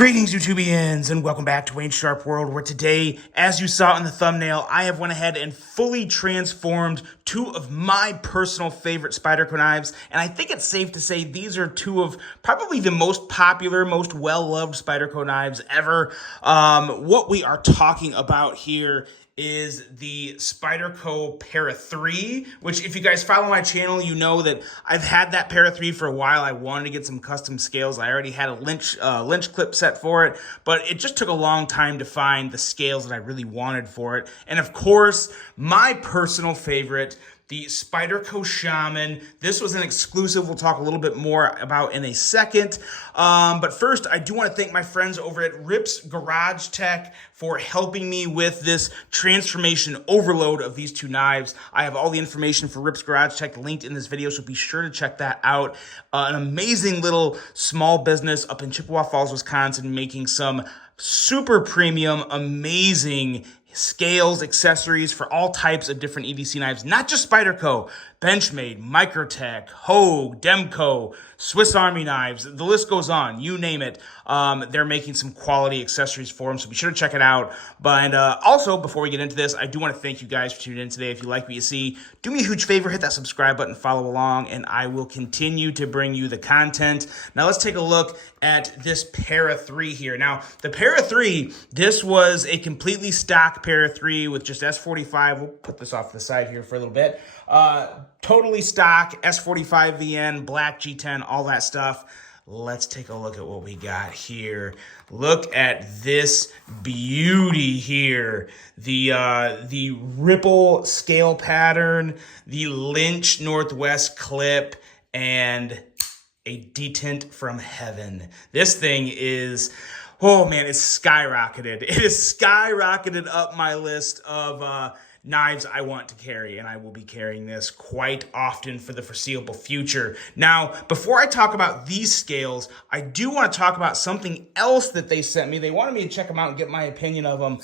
Greetings, YouTubians, and welcome back to Wayne Sharp World, where today, as you saw in the thumbnail, I have went ahead and fully transformed two of my personal favorite Spyderco knives, and I think it's safe to say these are two of probably the most popular, most well-loved Spyderco knives ever. What we are talking about here is the Spyderco Para 3, which if you guys follow my channel, you know that I've had that Para 3 for a while. I wanted to get some custom scales. I already had a Lynch clip set for it, but it just took a long time to find the scales that I really wanted for it. And of course, my personal favorite, the Spyderco Shaman. This was an exclusive we'll talk a little bit more about in a second. But first, I do want to thank my friends over at Rip's Garage Tech for helping me with this transformation overload of these two knives. I have all the information for Rip's Garage Tech linked in this video, so be sure to check that out. An amazing little small business up in Chippewa Falls, Wisconsin, making some super premium, amazing scales, accessories for all types of different EDC knives, not just Spyderco, Benchmade, Microtech, Hogue, Demco, Swiss Army knives, the list goes on, you name it. They're making some quality accessories for them, so be sure to check it out. But also, before we get into this, I do want to thank you guys for tuning in today. If you like what you see, do me a huge favor, hit that subscribe button, follow along, and I will continue to bring you the content. Now let's take a look at this Para 3 here. Now, the Para 3, this was a completely stock Para 3 with just S45. We'll put this off to the side here for a little bit. Totally stock, S45 VN, black G10, all that stuff. Let's take a look at what we got here. Look at this beauty here. The ripple scale pattern, the Lynch Northwest clip, and a detent from heaven. This thing is, oh man, it's skyrocketed. It has skyrocketed up my list of knives I want to carry, and I will be carrying this quite often for the foreseeable future. Now, before I talk about these scales, I do want to talk about something else that they sent me. They wanted me to check them out and get my opinion of them.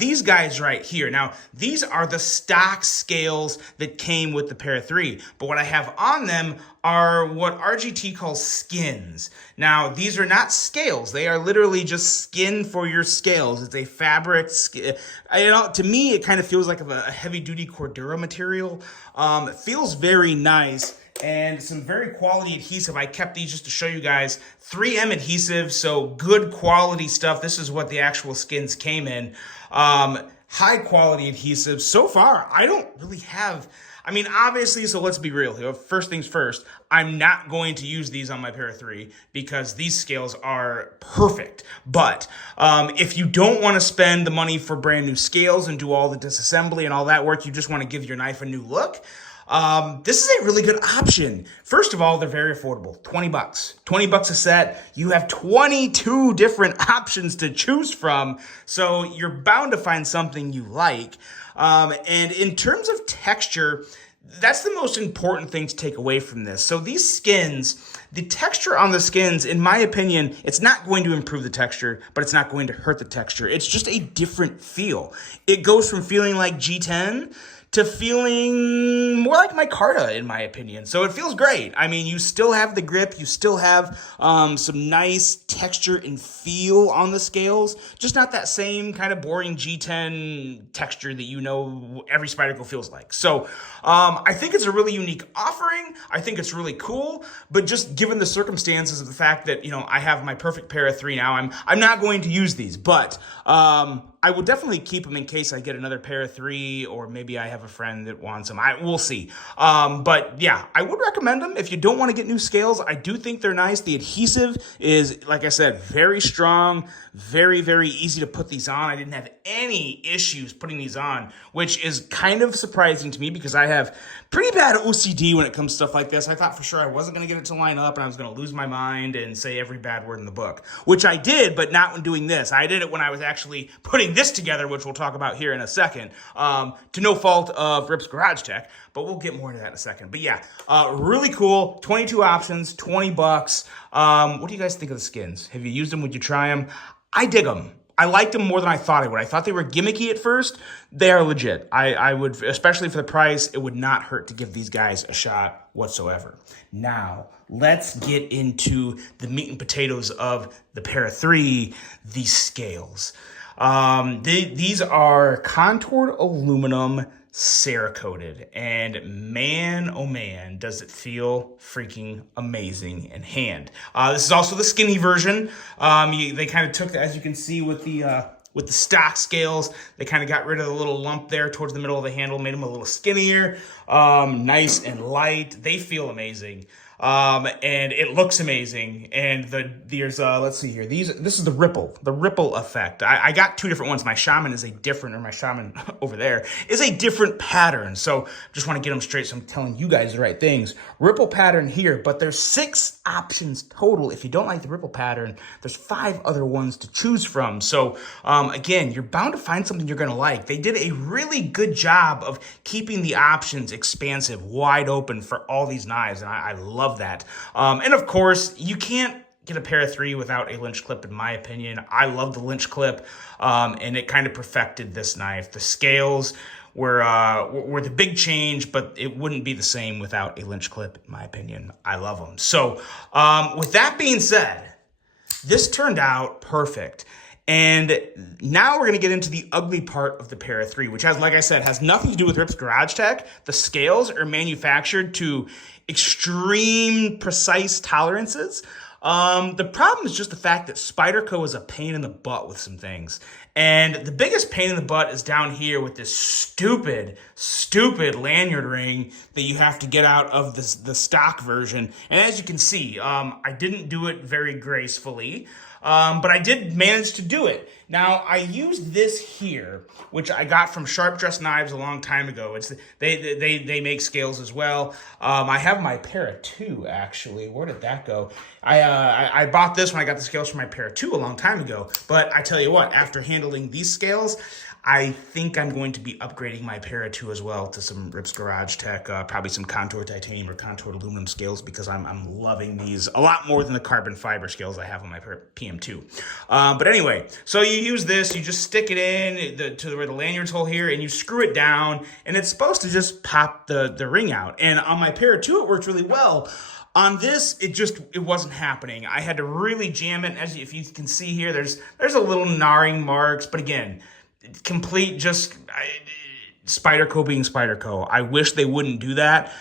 These guys right here. Now, these are the stock scales that came with the Para 3, but what I have on them are what RGT calls skins. Now, these are not scales. They are literally just skin for your scales. It's a fabric skin. To me, it kind of feels like a heavy-duty Cordura material. It feels very nice, and some very quality adhesive. I kept these just to show you guys. 3M adhesive, so good quality stuff. This is what the actual skins came in. High quality adhesive. So far, I don't really have... I mean, obviously, so let's be real here. First things first, I'm not going to use these on my Para 3 because these scales are perfect. But if you don't want to spend the money for brand new scales and do all the disassembly and all that work, you just want to give your knife a new look, this is a really good option. First of all, they're very affordable. 20 bucks. 20 bucks a set. You have 22 different options to choose from, so you're bound to find something you like. And in terms of texture, that's the most important thing to take away from this. So these skins, the texture on the skins, in my opinion, it's not going to improve the texture, but it's not going to hurt the texture. It's just a different feel. It goes from feeling like G10 to feeling more like micarta, in my opinion. So it feels great. I mean, you still have the grip, you still have some nice texture and feel on the scales, just not that same kind of boring G10 texture that you know every Spyderco feels like. So I think it's a really unique offering. I think it's really cool, but just given the circumstances of the fact that, you know, I have my perfect Para 3 now, I'm not going to use these, but I will definitely keep them in case I get another Para 3, or maybe I have a friend that wants them. We'll see. But yeah, I would recommend them if you don't want to get new scales. I do think they're nice. The adhesive is, like I said, very strong, very, very easy to put these on. I didn't have any issues putting these on, which is kind of surprising to me because I have pretty bad OCD when it comes to stuff like this. I thought for sure I wasn't going to get it to line up and I was going to lose my mind and say every bad word in the book, which I did, but not when doing this. I did it when I was actually putting this together, which we'll talk about here in a second, to no fault of Rip's Garage Tech, but we'll get more into that in a second. But yeah, really cool. 22 options, 20 bucks. What do you guys think of the skins? Have you used them? Would you try them? I dig them. I liked them more than I thought I would. I thought they were gimmicky at first. They are legit. I would, especially for the price, it would not hurt to give these guys a shot whatsoever. Now, let's get into the meat and potatoes of the Para 3, the scales. These are contoured aluminum Cerakoted, and man, oh man, does it feel freaking amazing in hand. This is also the skinny version. They kind of took, as you can see with the stock scales, they kind of got rid of the little lump there towards the middle of the handle, made them a little skinnier, nice and light. They feel amazing. And it looks amazing. And there's let's see here. This is the ripple effect. I got two different ones. My shaman is a different, or my shaman over there is a different pattern. So just want to get them straight. So I'm telling you guys the right things. Ripple pattern here, but there's 6 options total. If you don't like the ripple pattern, there's 5 other ones to choose from. So, again, you're bound to find something you're going to like. They did a really good job of keeping the options expansive, wide open for all these knives. And I love that. And of course, you can't get a Para 3 without a Lynch clip, in my opinion. I love the Lynch clip, and it kind of perfected this knife. The scales were the big change, but it wouldn't be the same without a Lynch clip, in my opinion. I love them. So with that being said, this turned out perfect. And now we're going to get into the ugly part of the Para 3, which has, like I said, has nothing to do with Rip's Garage Tech. The scales are manufactured to extreme precise tolerances. The problem is just the fact that Spyderco is a pain in the butt with some things. And the biggest pain in the butt is down here with this stupid lanyard ring that you have to get out of the stock version. And as you can see, I didn't do it very gracefully. But I did manage to do it. Now, I used this here, which I got from Sharp Dressed Knives a long time ago. They make scales as well. I have my Para 2, actually. Where did that go? I bought this when I got the scales for my Para 2 a long time ago. But I tell you what, after handling these scales, I think I'm going to be upgrading my Para 2 as well to some Rip's Garage Tech, probably some contour titanium or contour aluminum scales, because I'm loving these a lot more than the carbon fiber scales I have on my PM2. But anyway, so you use this, you just stick it in to where the lanyard's hole here, and you screw it down, and it's supposed to just pop the ring out. And on my Para 2, it worked really well. On this, it wasn't happening. I had to really jam it. As if you can see here, there's a little gnawing marks, but again, complete Spyderco being Spyderco. I wish they wouldn't do that.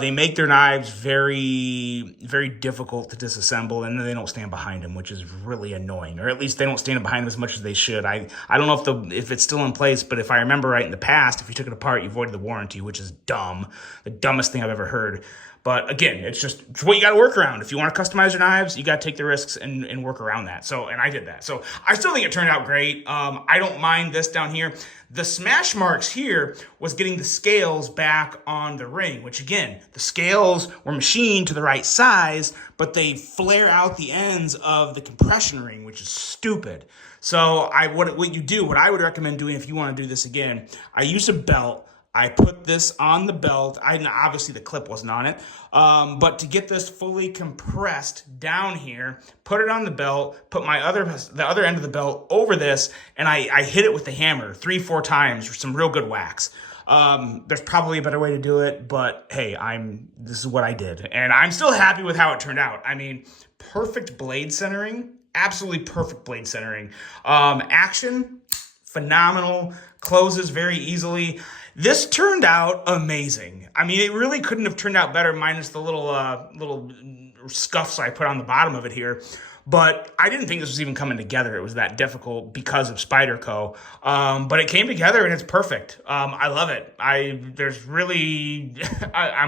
They make their knives very, very difficult to disassemble, and they don't stand behind them, which is really annoying. Or at least they don't stand behind them as much as they should. I don't know if it's still in place, but if I remember right in the past, if you took it apart, you voided the warranty, which is dumb. The dumbest thing I've ever heard. But again, it's what you got to work around. If you want to customize your knives, you got to take the risks and work around that. And I did that. So I still think it turned out great. I don't mind this down here. The smash marks here was getting the scales back on the ring, which again, the scales were machined to the right size, but they flare out the ends of the compression ring, which is stupid. So what I would recommend doing if you want to do this again, I use a belt. I put this on the belt. Obviously the clip wasn't on it, but to get this fully compressed down here, put it on the belt, put the other end of the belt over this, and I hit it with the hammer 3-4 times for some real good whacks. There's probably a better way to do it, but hey, this is what I did, and I'm still happy with how it turned out. I mean, perfect blade centering, absolutely perfect blade centering. Action, phenomenal, closes very easily. This turned out amazing. I mean, it really couldn't have turned out better, minus the little scuffs I put on the bottom of it here. But I didn't think this was even coming together. It was that difficult because of Spyderco. But it came together and it's perfect. I love it. I'm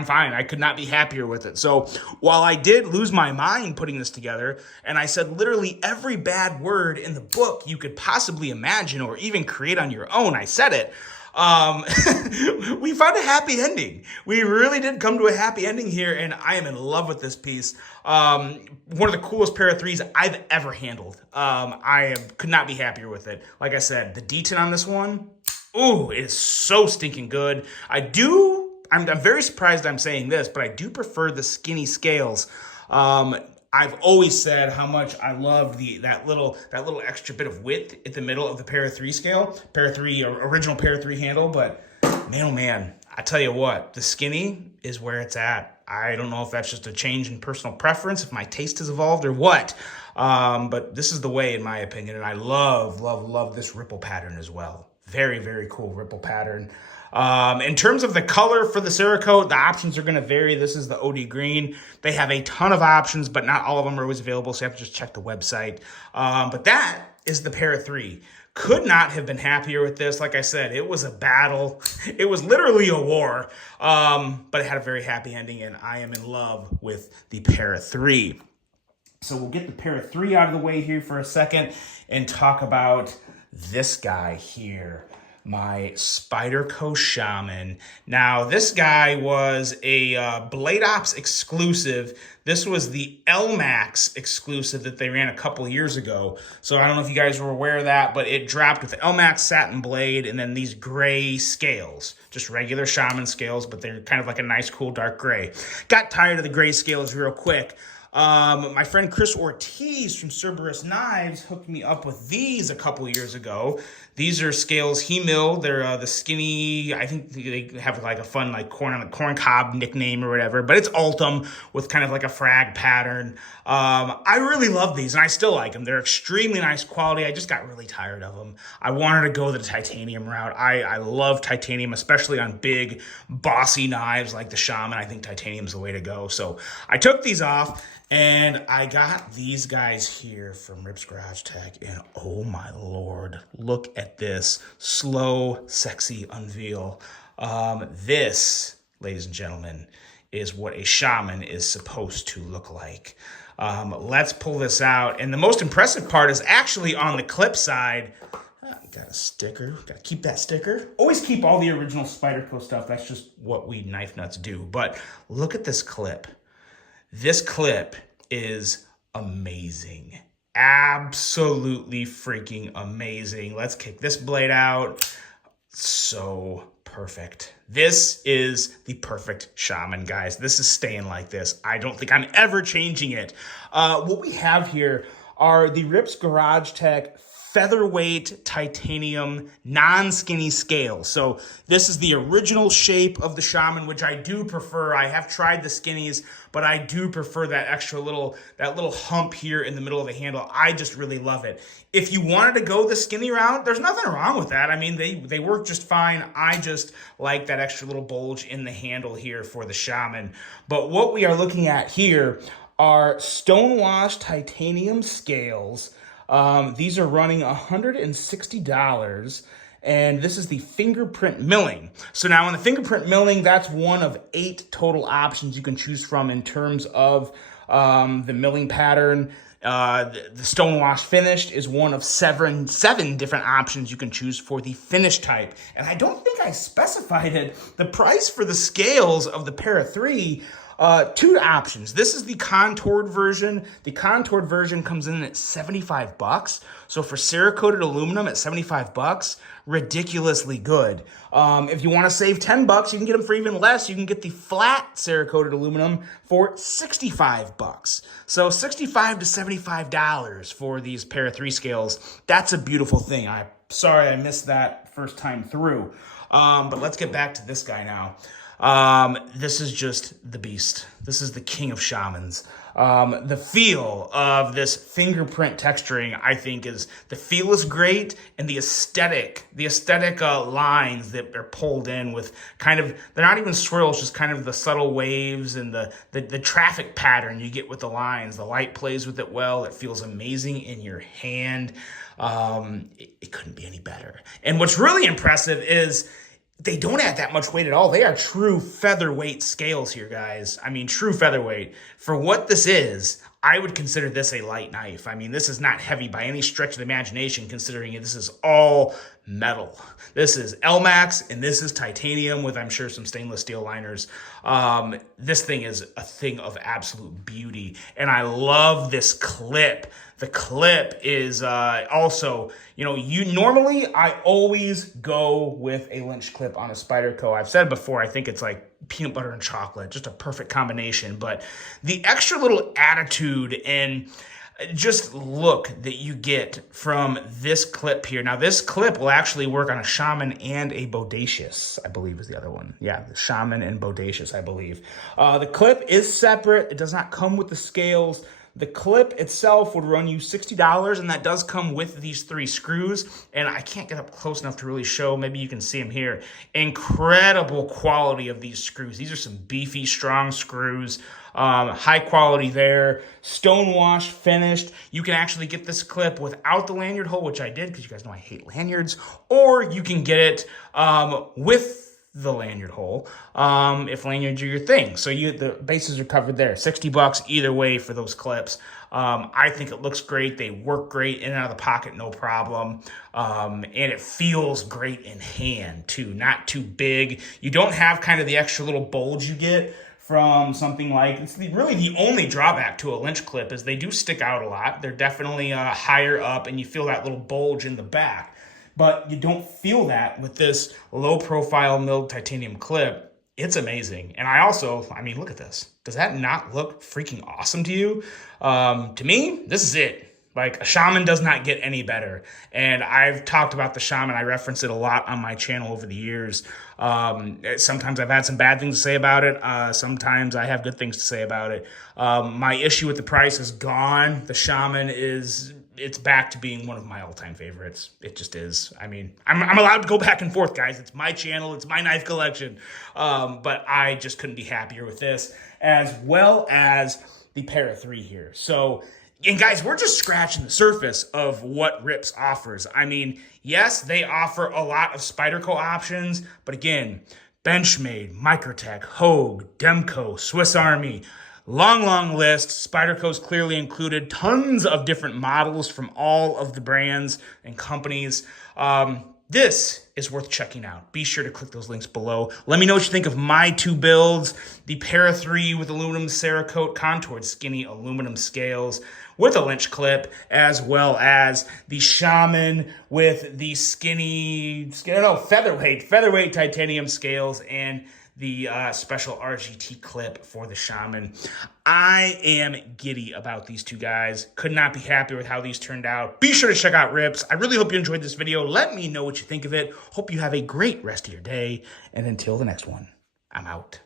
fine. I could not be happier with it. So while I did lose my mind putting this together, and I said literally every bad word in the book you could possibly imagine or even create on your own, I said it. We found a happy ending. We really did come to a happy ending here, and I am in love with this piece. One of the coolest Para 3s I've ever handled. Could not be happier with it. Like I said, the detent on this one, ooh, it is so stinking good. I'm very surprised I'm saying this, but I do prefer the skinny scales. I've always said how much I love that little extra bit of width at the middle of the Para 3 scale, Para 3 or original Para 3 handle. But man, oh man, I tell you what, the skinny is where it's at. I don't know if that's just a change in personal preference, if my taste has evolved or what. But this is the way, in my opinion, and I love this ripple pattern as well. Very, very cool ripple pattern. In terms of the color for the Cerakote, the options are going to vary. This is the OD green. They have a ton of options, but not all of them are always available, so you have to just check the website. But that is the Para 3. Could not have been happier with this. Like I said, it was a battle. It was literally a war, but it had a very happy ending, and I am in love with the Para 3. So we'll get the Para 3 out of the way here for a second and talk about this guy here, my Spyderco Shaman. Now, this guy was a Blade Ops exclusive. This was the L-Max exclusive that they ran a couple years ago. So I don't know if you guys were aware of that, but it dropped with the L-Max satin blade and then these gray scales, just regular Shaman scales, but they're kind of like a nice, cool, dark gray. Got tired of the gray scales real quick. My friend Chris Ortiz from Cerberus Knives hooked me up with these a couple years ago. These are scales he milled. They're the skinny, I think they have like a fun like corn cob nickname or whatever, but it's Ultim with kind of like a frag pattern. I really love these and I still like them. They're extremely nice quality. I just got really tired of them. I wanted to go the titanium route. I love titanium, especially on big bossy knives like the Shaman. I think titanium's the way to go. So I took these off. And I got these guys here from Rip's Garage Tech, and oh my Lord, look at this slow, sexy unveil. This, ladies and gentlemen, is what a Shaman is supposed to look like. Let's pull this out, and the most impressive part is actually on the clip side. Got a sticker, gotta keep that sticker. Always keep all the original Spyderco stuff, that's just what we knife nuts do. But look at this clip. This clip is amazing. Absolutely freaking amazing. Let's kick this blade out. So perfect. This is the perfect Shaman, guys. This is staying like this. I don't think I'm ever changing it. What we have here are the Rip's Garage Tech featherweight titanium non-skinny scales. So this is the original shape of the Shaman, which I do prefer. I have tried the skinnies, but I do prefer that extra little hump here in the middle of the handle. I just really love it. If you wanted to go the skinny route, there's nothing wrong with that. I mean, they work just fine. I just like that extra little bulge in the handle here for the Shaman. But what we are looking at here are stonewashed titanium scales. These are running $160, and this is the fingerprint milling. So now in the fingerprint milling, that's one of 8 total options you can choose from in terms of the milling pattern. The stonewash finished is one of seven different options you can choose for the finish type. And I don't think I specified it. The price for the scales of the Para 3, 2 options. This is the contoured version. The contoured version comes in at $75. So for Cerakoted aluminum at $75, ridiculously good. If you want to save $10, you can get them for even less. You can get the flat Cerakoted aluminum for $65. So $65 to $75 for these Para 3 scales. That's a beautiful thing. I'm sorry I missed that first time through. But let's get back to this guy now. This is just the beast. This is the king of Shamans. The feel of this fingerprint texturing, I think, is great, and the aesthetic lines that are pulled in with kind of, they're not even swirls, just kind of the subtle waves and the traffic pattern you get with the lines. The light plays with it well. It feels amazing in your hand. It couldn't be any better. And what's really impressive is they don't add that much weight at all. They are true featherweight scales here, guys. I mean, true featherweight. For what this is, I would consider this a light knife. I mean, this is not heavy by any stretch of the imagination, considering this is all metal. This is L-Max, and this is titanium with, I'm sure, some stainless steel liners. This thing is a thing of absolute beauty, and I love this clip. The clip is also, normally I always go with a Lynch clip on a Spyderco. I've said before, I think it's like peanut butter and chocolate, just a perfect combination. But the extra little attitude and just look that you get from this clip here. Now, this clip will actually work on a Shaman and a Bodacious, I believe is the other one. Yeah, the Shaman and Bodacious, I believe. The clip is separate. It does not come with the scales. The clip itself would run you $60, and that does come with these 3 screws. And I can't get up close enough to really show. Maybe you can see them here. Incredible quality of these screws. These are some beefy, strong screws. High quality there. Stonewashed, finished. You can actually get this clip without the lanyard hole, which I did because you guys know I hate lanyards. Or you can get it with the lanyard hole, if lanyards are your thing. So the bases are covered there. $60 either way for those clips. I think it looks great. They work great in and out of the pocket, no problem. And it feels great in hand too, not too big. You don't have kind of the extra little bulge you get from something like, it's really the only drawback to a Lynch clip is they do stick out a lot. They're definitely higher up and you feel that little bulge in the back. But you don't feel that with this low-profile milled titanium clip. It's amazing. And I mean, look at this. Does that not look freaking awesome to you? To me, this is it. Like, a Shaman does not get any better. And I've talked about the Shaman. I reference it a lot on my channel over the years. Sometimes I've had some bad things to say about it. Sometimes I have good things to say about it. My issue with the price is gone. The Shaman it's back to being one of my all-time favorites. It just is. I mean, I'm allowed to go back and forth, guys. It's my channel. It's my knife collection. But I just couldn't be happier with this, as well as the Para 3 here. So, and guys, we're just scratching the surface of what Rips offers. I mean, yes, they offer a lot of Spyderco options, but again, Benchmade, Microtech, Hogue, Demco, Swiss Army, long list. Spyderco's clearly included. Tons of different models from all of the brands and companies. This is worth checking out. Be sure to click those links below. Let me know what you think of my 2 builds. The Para 3 with aluminum Cerakote contoured skinny aluminum scales with a Lynch clip, as well as the Shaman with the featherweight titanium scales and the special RGT clip for the Shaman. I am giddy about these 2 guys. Could not be happier with how these turned out. Be sure to check out Rips. I really hope you enjoyed this video. Let me know what you think of it. Hope you have a great rest of your day. And until the next one, I'm out.